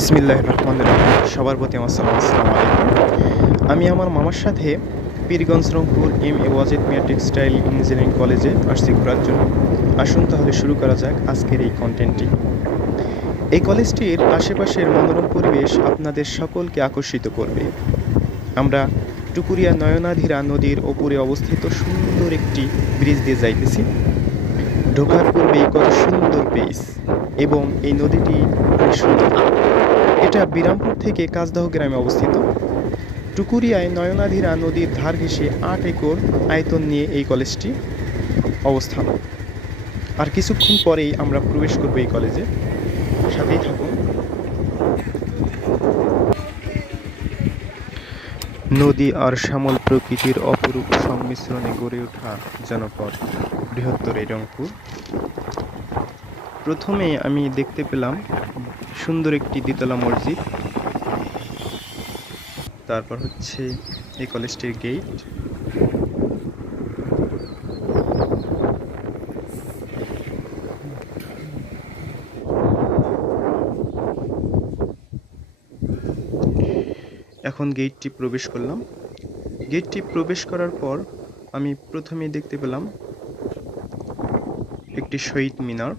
বিসমিল্লাহির রহমানির রহিম। সবার প্রতি আমার সালাম, আসসালামু আলাইকুম। আমি আমার মামার সাথে Pirganj Rangpur M A Wazed Miah textile engineering কলেজে আসছি ঘোরার জন্য। আসুন তাহলে শুরু করা যাক আজকের এই কন্টেন্টটি। এই কলেজটির আশেপাশের মনোরম পরিবেশ আপনাদের সকলকে আকর্ষিত করবে। আমরা টুকুরিয়া নয়নাধিরা নদীর ওপরে অবস্থিত সুন্দর একটি ব্রিজ দিয়ে যাইতেছি। ঢোকার পূর্বেই কত সুন্দর পেইস এবং এই নদীটি অনেক সুন্দর। এটা বিরামপুর থেকে কাজদহ গ্রামে অবস্থিত। টুকুরিয়ায় নয়নাধিরা নদীর ধার ঘেঁষে ৮ একর আয়তন নিয়ে এই কলেজটি অবস্থান। আর কিছুক্ষণ পরেই আমরা প্রবেশ করব এই কলেজে, সাথেই থাকুন। নদী আর শ্যামল প্রকৃতির অপরূপ সংমিশ্রণে গড়ে ওঠা জনপদ বৃহত্তর এই রংপুর। প্রথমে আমি দেখতে পেলাম সুন্দর একটি দ্বিতলা মসজিদ, তারপর হচ্ছে এই কলেজটির গেট। এখন গেটটি প্রবেশ করলাম। গেটটি প্রবেশ করার পর আমি প্রথমেই দেখতে পেলাম একটি শহীদ মিনার।